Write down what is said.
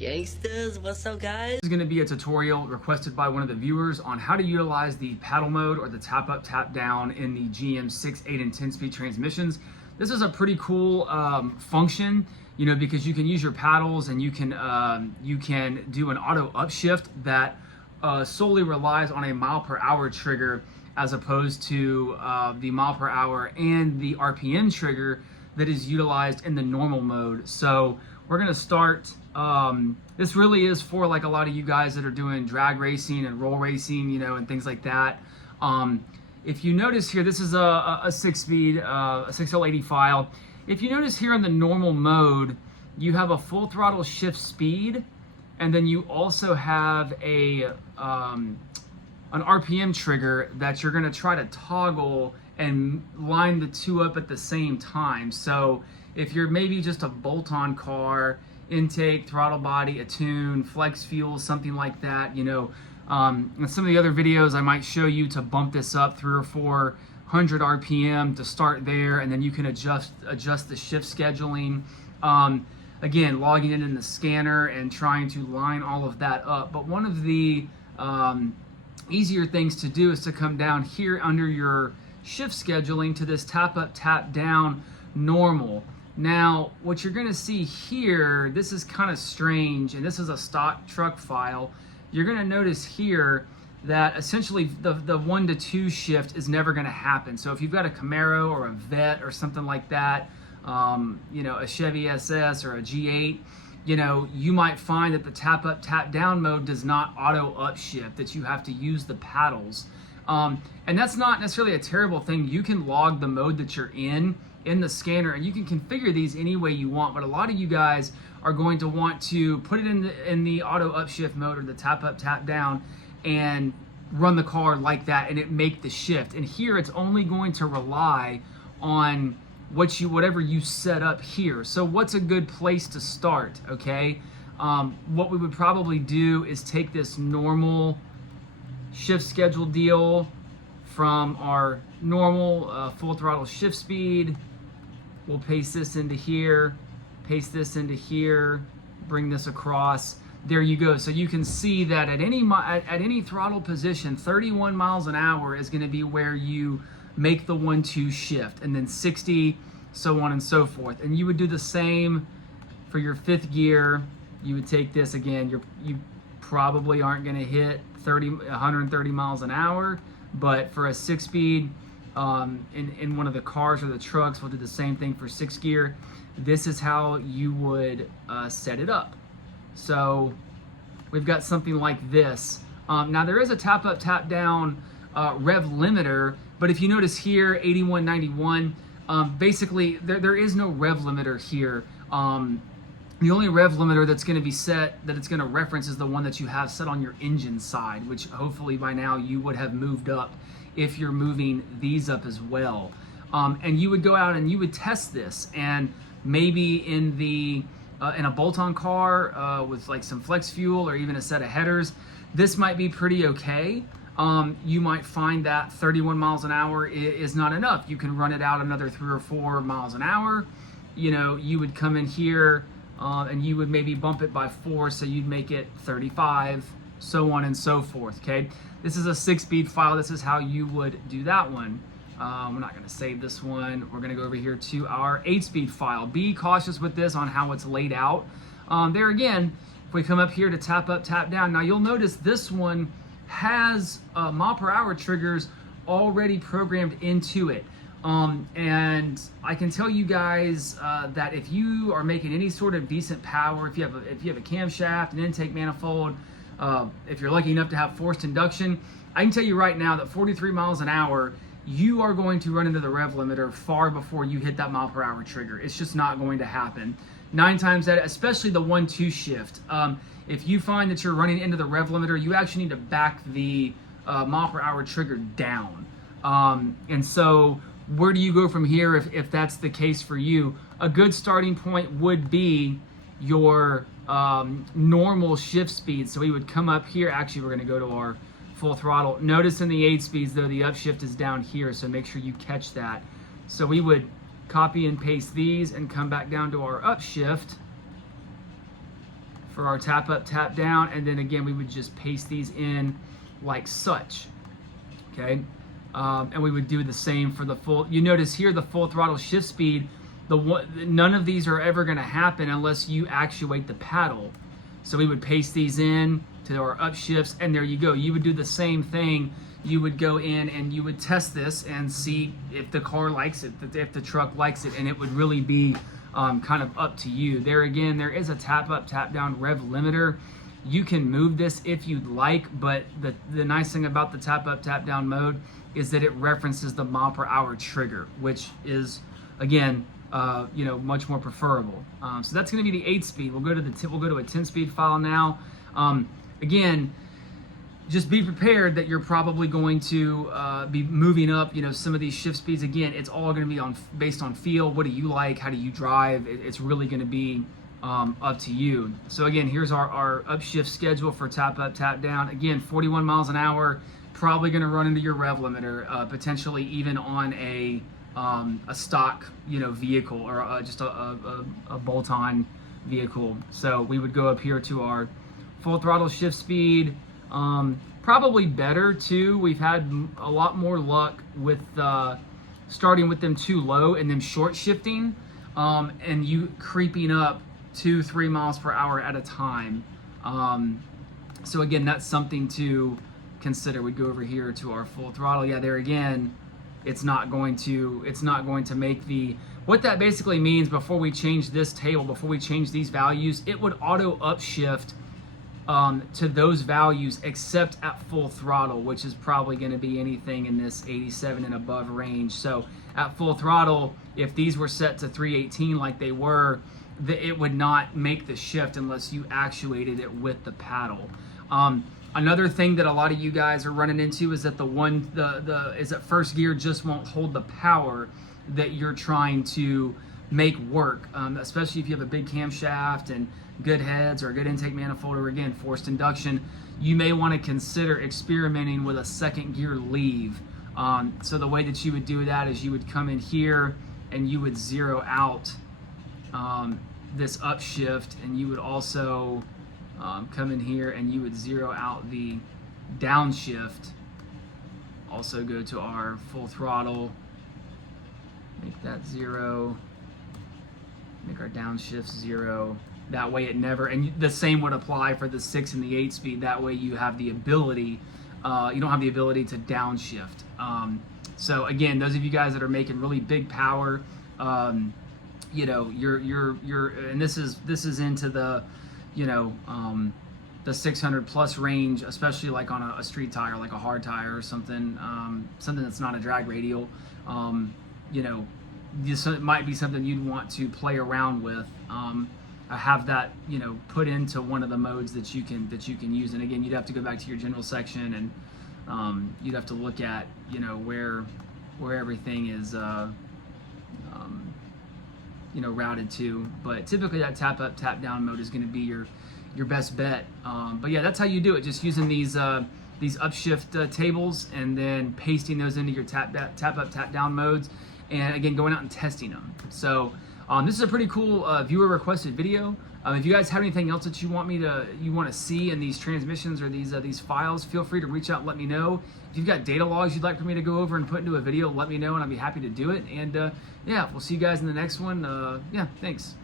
Gangsters, what's up guys? This is going to be a tutorial requested by one of the viewers on how to utilize the paddle mode or the tap up, tap down in the GM 6, 8, and 10 speed transmissions. This is a pretty cool function, you know, because you can use your paddles and you can do an auto upshift that solely relies on a mile per hour trigger as opposed to the mile per hour and the RPM trigger that is utilized in the normal mode. So we're going to start. This really is for like a lot of you guys that are doing drag racing and roll racing, you know, and things like that. If you notice here, this is a 6-speed, a 6L80 file. If you notice here in the normal mode, you have a full throttle shift speed, and then you also have an RPM trigger that you're going to try to toggle and line the two up at the same time. So if you're maybe just a bolt-on car, intake, throttle body, a tune, flex fuel, something like that, you know, in some of the other videos I might show you to bump this up 300 or 400 RPM to start there, and then you can adjust the shift scheduling. Again, logging it in the scanner and trying to line all of that up. But one of the easier things to do is to come down here under your shift scheduling to this tap up, tap down normal. Now, what you're going to see here, this is kind of strange, and this is a stock truck file. You're going to notice here that essentially the 1 to 2 shift is never going to happen. So if you've got a Camaro or a Vet or something like that, you know, a Chevy SS or a G8, you know, you might find that the tap up, tap down mode does not auto upshift, that you have to use the paddles. And that's not necessarily a terrible thing. You can log the mode that you're in the scanner, and you can configure these any way you want, but a lot of you guys are going to want to put it in the auto upshift mode or the tap up, tap down and run the car like that and it make the shift. And here it's only going to rely on whatever you set up here. So what's a good place to start? Okay, what we would probably do is take this normal shift schedule deal from our normal full throttle shift speed. We'll paste this into here, paste this into here, bring this across. There you go. So you can see that at any throttle position, 31 miles an hour is going to be where you make the 1-2 shift, and then 60, so on and so forth. And you would do the same for your 5th gear. You would take this again. You probably aren't going to hit 130 miles an hour, but for a 6-speed, in one of the cars or the trucks, we'll do the same thing for 6th gear. This is how you would set it up. So we've got something like this. Now there is a tap up, tap down rev limiter, but if you notice here, 8191, basically there is no rev limiter here. The only rev limiter that's going to be set, that it's going to reference, is the one that you have set on your engine side, which hopefully by now you would have moved up if you're moving these up as well. And you would go out and you would test this, and maybe in a bolt-on car with like some flex fuel or even a set of headers, this might be pretty okay. You might find that 31 miles an hour is not enough. You can run it out another 3 or 4 miles an hour. You know, you would come in here and you would maybe bump it by 4, so you'd make it 35, so on and so forth. Okay, this is a 6-speed file. This is how you would do that one. We're not going to save this one. We're going to go over here to our 8-speed file. Be cautious with this on how it's laid out. There again, if we come up here to tap up, tap down, now you'll notice this one has mile per hour triggers already programmed into it. And I can tell you guys that if you are making any sort of decent power, if you have a camshaft, an intake manifold, if you're lucky enough to have forced induction, I can tell you right now that 43 miles an hour, you are going to run into the rev limiter far before you hit that mile per hour trigger. It's just not going to happen. 9 times out, especially the 1-2 shift. If you find that you're running into the rev limiter, you actually need to back the mile per hour trigger down. And so where do you go from here if that's the case for you? A good starting point would be your normal shift speed. So we would come up here. Actually, we're going to go to our full throttle. Notice in the 8 speeds though, the upshift is down here, so make sure you catch that. So we would copy and paste these and come back down to our upshift for our tap up, tap down, and then again we would just paste these in like such, okay? And we would do the same for the full. You notice here the full throttle shift speed, none of these are ever gonna happen unless you actuate the paddle. So we would paste these in to our upshifts, and there you go. You would do the same thing. You would go in and you would test this and see if the car likes it, if the truck likes it, and it would really be kind of up to you. There again, there is a tap up, tap down rev limiter. You can move this if you'd like, but the nice thing about the tap up, tap down mode is that it references the mile per hour trigger, which is, again, you know, much more preferable. So that's going to be the 8-speed. We'll go to a 10-speed file now. Again, just be prepared that you're probably going to be moving up, you know, some of these shift speeds. Again, it's all going to be based on feel. What do you like? How do you drive? It's really going to be up to you. So again, here's our upshift schedule for tap up, tap down. Again, 41 miles an hour. Probably going to run into your rev limiter, potentially even on a stock, you know, vehicle, or just a bolt-on vehicle. So we would go up here to our full throttle shift speed. Probably better too. We've had a lot more luck with starting with them too low and then short shifting, and you creeping up 2-3 miles per hour at a time. So again, that's something to consider. We'd go over here to our full throttle. Yeah, there again, it's not going to make the, what that basically means, before we change this table, before we change these values, it would auto upshift to those values except at full throttle, which is probably going to be anything in this 87 and above range. So at full throttle, if these were set to 318 like they were, it would not make the shift unless you actuated it with the paddle. Another thing that a lot of you guys are running into is that is that first gear just won't hold the power that you're trying to make work, especially if you have a big camshaft and good heads or a good intake manifold, or again, forced induction. You may want to consider experimenting with a second gear leave. So the way that you would do that is you would come in here and you would zero out this upshift, and you would also come in here and you would zero out the downshift. Also go to our full throttle, make that 0, make our downshift 0. That way it never, and the same would apply for the 6 and the 8 speed. That way you have the ability, you don't have the ability to downshift. So again, those of you guys that are making really big power, you know, and this is into the, you know, the 600 plus range, especially like on a street tire, like a hard tire or something, something that's not a drag radial. You know, this might be something you'd want to play around with. Have that, you know, put into one of the modes that you can use. And again, you'd have to go back to your general section, and you'd have to look at, you know, where everything is you know, routed to. But typically that tap up, tap down mode is going to be your best bet. But yeah, that's how you do it, just using these upshift tables and then pasting those into your tap up, tap down modes, and again, going out and testing them. So this is a pretty cool viewer requested video. If you guys have anything else that you want to see in these transmissions or these files, feel free to reach out and let me know. If you've got data logs you'd like for me to go over and put into a video, let me know and I'll be happy to do it. And yeah, we'll see you guys in the next one. Yeah, thanks.